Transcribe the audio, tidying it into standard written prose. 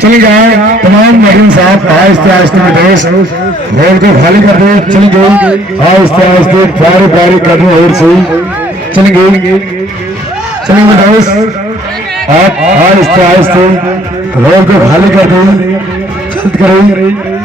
चली जाए तमाम मरीन साहब आहिस्ते आहिस्ते ड्रेस रोड को खाली कर दे। चली गई आहिस्ते आहिस्ते प्यारे प्यारे कदम और सही चली गई। चली ड्रेस आप आहिस्ते आहिस्ते रोड को खाली कर दे। चल करें